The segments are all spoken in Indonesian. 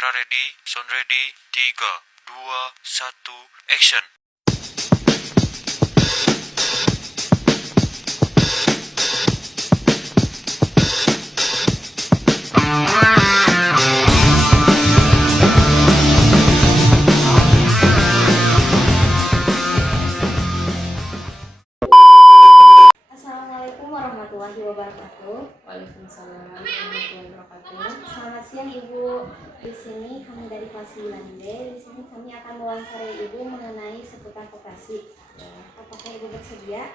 Kamera ready, sound ready, 3, 2, 1, action. Assalamualaikum warahmatullahi wabarakatuh. Waalaikumsalam warahmatullahi wabarakatuh. Selamat siang Ibu. Di sini kami dari kelas 9B. Di sini kami akan mewawancarai Ibu mengenai seputar koperasi. Apakah Ibu bersedia?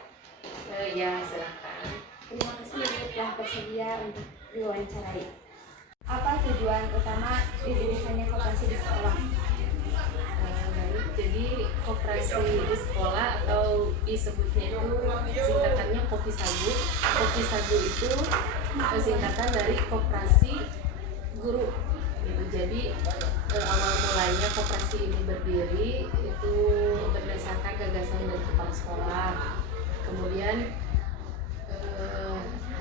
Ya, silakan. Terima kasih Ibu telah bersedia untuk diwawancarai. Apa tujuan utama didirikannya koperasi di sekolah? Baik, jadi koperasi di sekolah atau disebutnya itu singkatannya Kopi Sagu. Kopi Sagu itu singkatan dari koperasi guru. Gitu. Jadi awal mulanya koperasi ini berdiri itu berdasarkan gagasan dari kepala sekolah. Kemudian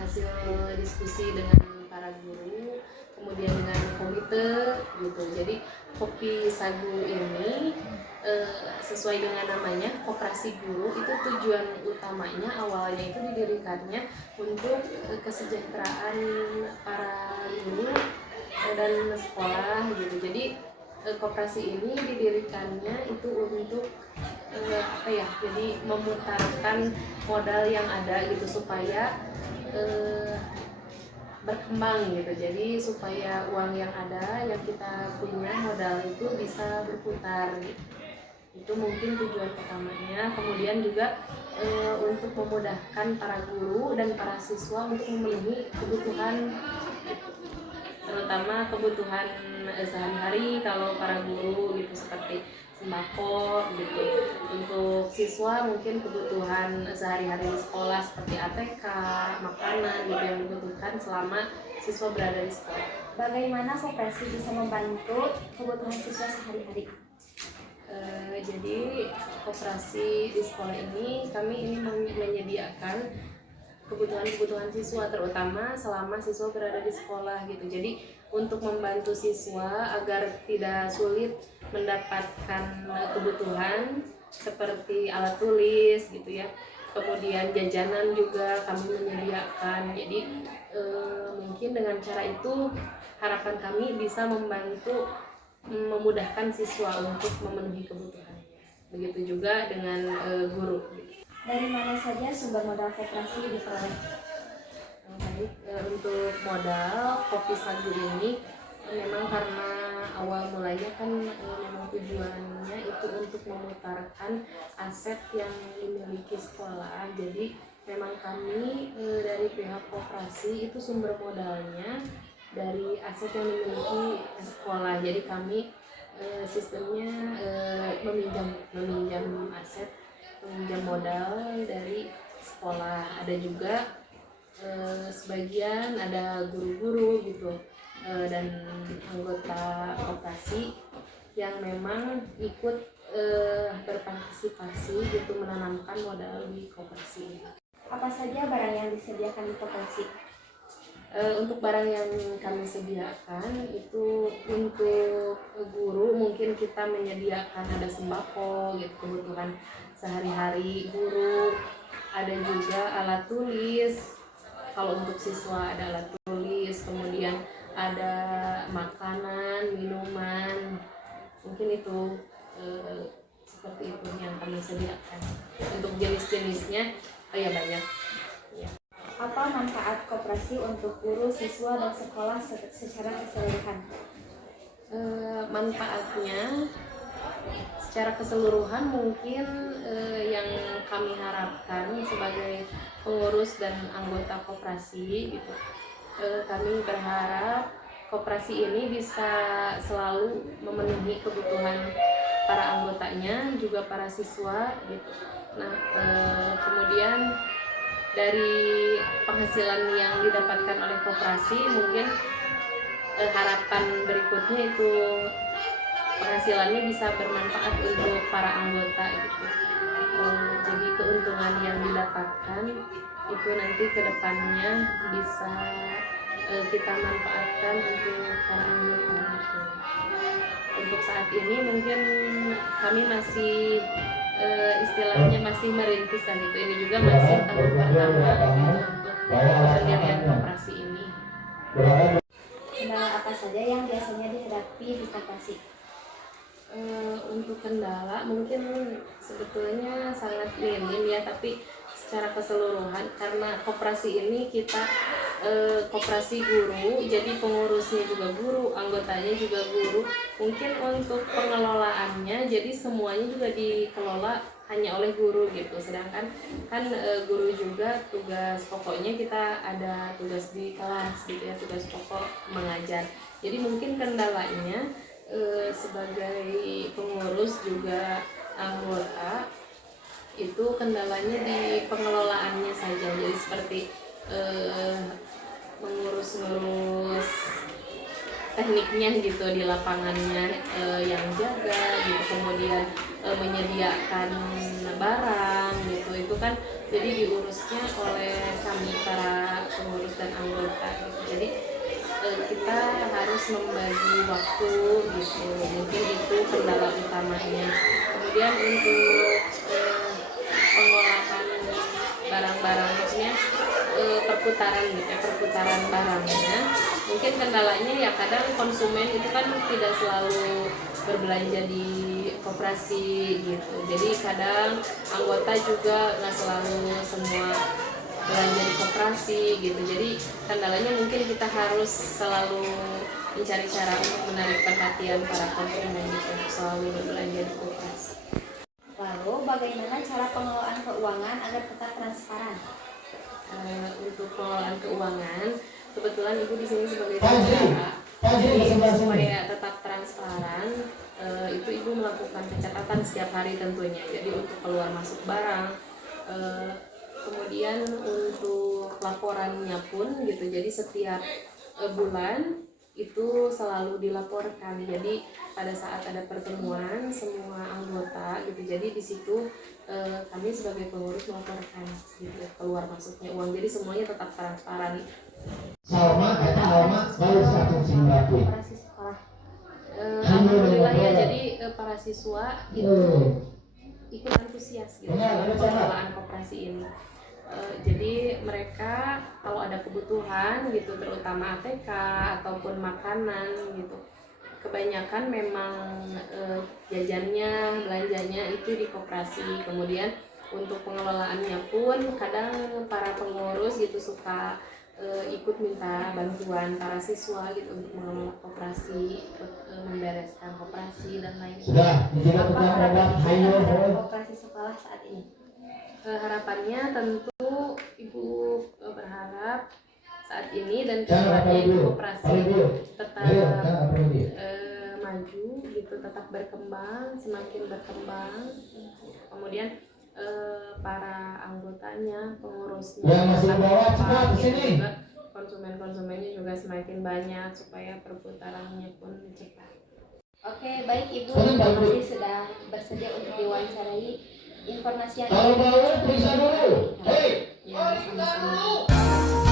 hasil diskusi dengan para guru, kemudian dengan komite gitu. Jadi Kopi Sagu ini sesuai dengan namanya koperasi guru, itu tujuan utamanya awalnya itu didirikannya untuk kesejahteraan para guru dan sekolah gitu. Jadi koperasi ini didirikannya itu untuk jadi memutarkan modal yang ada gitu supaya berkembang gitu. Jadi supaya uang yang ada yang kita punya modal itu bisa berputar gitu. Itu mungkin tujuan utamanya. Kemudian juga untuk memudahkan para guru dan para siswa untuk memenuhi kebutuhan, terutama kebutuhan sehari-hari kalau para guru gitu, seperti sembako gitu. Untuk siswa mungkin kebutuhan sehari-hari di sekolah seperti ATK, makanan gitu yang dibutuhkan selama siswa berada di sekolah. Bagaimana koperasi bisa membantu kebutuhan siswa sehari-hari? Jadi koperasi di sekolah ini kami menyediakan kebutuhan siswa, terutama selama siswa berada di sekolah gitu. Jadi untuk membantu siswa agar tidak sulit mendapatkan kebutuhan seperti alat tulis gitu ya, kemudian jajanan juga kami menyediakan. Jadi mungkin dengan cara itu harapan kami bisa membantu memudahkan siswa untuk memenuhi kebutuhannya. Begitu juga dengan guru. Dari mana saja sumber modal koperasi diperoleh? Baik, untuk modal Kopi Sagu ini memang karena awal mulanya kan memang tujuannya itu untuk memutarkan aset yang dimiliki sekolah. Jadi memang kami dari pihak koperasi itu sumber modalnya dari aset yang dimiliki sekolah. Jadi kami sistemnya meminjam aset, meminjam modal dari sekolah. Ada juga sebagian ada guru-guru gitu dan anggota koperasi yang memang ikut berpartisipasi gitu menanamkan modal di koperasi. Apa saja barang yang disediakan di koperasi? Untuk barang yang kami sediakan itu untuk guru mungkin kita menyediakan ada sembako gitu, kebutuhan sehari-hari guru, ada juga alat tulis. Kalau untuk siswa ada alat tulis, kemudian ada makanan, minuman, mungkin itu seperti itu yang kami sediakan. Untuk jenis-jenisnya ya banyak ya. Apa manfaat koperasi untuk guru, siswa, dan sekolah secara keseluruhan? Manfaatnya secara keseluruhan mungkin yang kami harapkan sebagai pengurus dan anggota koperasi gitu, kami berharap koperasi ini bisa selalu memenuhi kebutuhan para anggotanya, juga para siswa gitu. Nah, kemudian dari penghasilan yang didapatkan oleh koperasi mungkin harapan berikutnya itu penghasilannya bisa bermanfaat untuk para anggota gitu. Jadi keuntungan yang didapatkan itu nanti kedepannya bisa kita manfaatkan untuk para anggota gitu. untuk saat ini mungkin kami masih istilahnya masih merintis lah gitu. Ini juga masih tahun pertama gitu untuk pendirian koperasi ini. Kendala apa saja yang biasanya dihadapi di koperasi? Untuk kendala mungkin sebetulnya sangat minim ya, tapi secara keseluruhan karena koperasi ini kita koperasi guru, jadi pengurusnya juga guru, anggotanya juga guru. Mungkin untuk pengelolaannya jadi semuanya juga dikelola hanya oleh guru gitu. Sedangkan kan guru juga tugas pokoknya kita ada tugas di kelas gitu ya, tugas pokok mengajar. Jadi mungkin kendalanya sebagai pengurus juga anggota itu kendalanya di pengelolaannya saja. Jadi seperti mengurus-ngurus tekniknya gitu di lapangannya, yang jaga gitu, kemudian menyediakan barang gitu, itu kan jadi diurusnya oleh kami para pengurus dan anggota gitu. Jadi kita harus membagi waktu gitu, mungkin itu kendala utamanya. Kemudian untuk pengolahan barang-barang, maksudnya perputaran gitu ya, perputaran barangnya, mungkin kendalanya ya kadang konsumen itu kan tidak selalu berbelanja di koperasi gitu, jadi kadang anggota juga nggak selalu semua belanja di koperasi gitu. Jadi kendalanya mungkin kita harus selalu mencari cara untuk menarik perhatian para konsumen gitu, untuk selalu berbelanja di koperasi. Lalu bagaimana cara pengelolaan keuangan agar tetap transparan? Untuk pengelolaan keuangan, kebetulan ibu di sini sebagai pengacara, jadi supaya tetap transparan, itu ibu melakukan pencatatan setiap hari tentunya. Jadi untuk keluar masuk barang, kemudian untuk laporannya pun gitu. Jadi setiap bulan itu selalu dilaporkan. Jadi pada saat ada pertemuan semua anggota gitu, jadi di situ kami sebagai pengurus melaporkan gitu keluar masuknya uang, jadi semuanya tetap transparan. Koperasi sekolah. Alhamdulillah ya, jadi para siswa itu ikut antusias gitu dalam pengelolaan koperasi ini. Jadi mereka kalau ada kebutuhan gitu, terutama ATK ataupun makanan gitu, kebanyakan memang jajannya, belanjanya itu di koperasi. Kemudian untuk pengelolaannya pun kadang para pengurus gitu suka ikut minta bantuan para siswa gitu untuk mengelola koperasi, membereskan koperasi dan lain-lain. Apa harapan koperasi sekolah saat ini? Harapannya tentu ibu berharap saat ini dan kedepannya ibu koperasi tetap maju gitu, tetap berkembang, semakin berkembang. Kemudian para anggotanya, pengurusnya, juga konsumen-konsumennya juga semakin banyak supaya perputarannya pun cepat. Oke, baik Ibu, terima kasih sudah bersedia untuk diwawancarai. Informasi yang ini Ya, sama-sama.